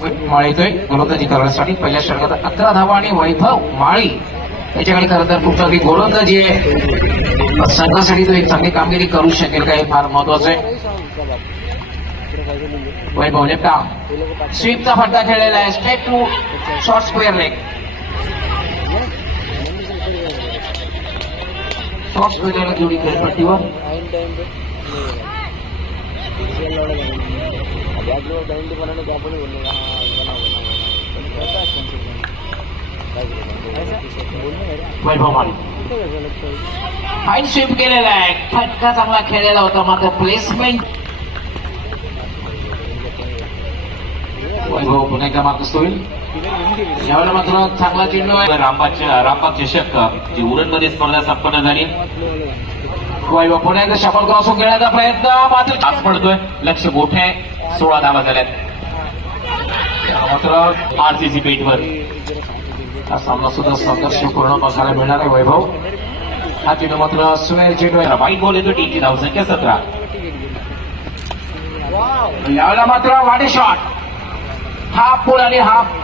माळी येतोय गोलंदाजी करण्यासाठी पहिल्या षटकात 11 धावा आणि वैभव माळी याच्याकडे खरं तर खूप चांगली गोलंदाजी आहे. संघासाठी तो एक चांगली कामगिरी करू शकेल का हे फार महत्वाचं आहे. वैभव लेफ्टा स्वीपचा फटका खेळलेला आहे straight to short square leg. Short square leg जोडी खेळपट्टीवर वैभव माळी फाईन स्वीप केलेला आहे. फटका चांगला खेळलेला होता मात्र प्लेसमेंट. वैभव पुन्हा एकदा मार्कस होईल यावेळेला मात्र चांगला चेंडू आहे. रामबाग चषक जी उरणमध्ये स्पर्धा संपन्न झाली. वैभव पुन्हा एकदा शफल क्रॉसून खेळण्याचा प्रयत्न मात्र आज पडतोय लक्ष मोठे आहे. 16 धावा झाल्यात मात्र आरसीसी पेटवर. हा सामना सुद्धा संघर्षपूर्ण बघायला मिळणार आहे. वैभव हा चेंडू मात्र सुमेर चेंडू आहे. वाईट बॉल येतो. टीमची धावसंख्या 17. यावेळेला मात्र वाडी शॉट हाफ पुल आणि हाफ